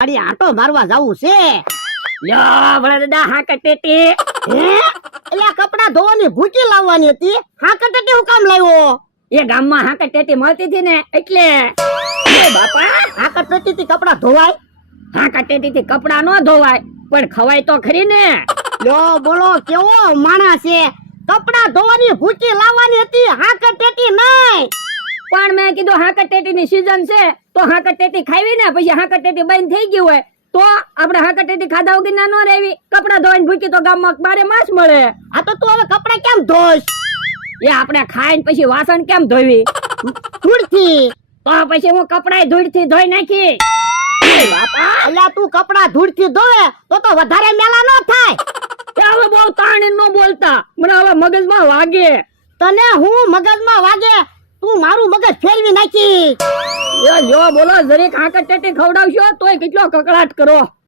અરે આટો મારવા જાવું છે. લ્યો ભલા દાદા હા કટેટી. હે એટલે કપડા ધોવાની ભૂકી લાવવાની હતી. હા કટેટી હું કામ લાવ્યો? એ ગામમાં હા કટેટી મળતી હતી ને એટલે. એ બાપા હા કટેટી થી કપડા ધોવાય? હા કટેટી થી કપડા નો ધોવાય પણ ખવાય તો ખરી ને. લ્યો બોલો કેવો માણસ છે. કપડા ધોવાની ભૂકી લાવવાની હતી, હા કટેટી નહીં. પણ મેં કીધું હા કટેટી ની સીઝન છે તો હા કટેટી ખાવી ને પછી હા કટેટી બંધ થઈ ગયું હોય તો આપણે હા કટેટી ખાધા વગર ના નો રહેવી. કપડા ધોવાની ભૂકી તો ગામમાં બારે માસ મળે. આ તો તું હવે કપડા કેમ ધોઈશ? એ આપણે ખાઈને પછી વાસણ કેમ ધોવી? ધૂળથી. તો પછી હું કપડાય ધૂળથી ધોઈ નાખી. બાપા એટલે તું કપડા ધૂળથી ધોવે તો વધારે મેલા ન થાય. એ હવે બહુ તાણ નો બોલતા, મને હવે મગજમાં વાગે. તને હું મગજમાં વાગે? તું મારું મગજ ફેરવી નાખી. લ્યો બોલો જરીક હા કટેટી ખવડાવશો તોય કેટલો કકડાટ કરો.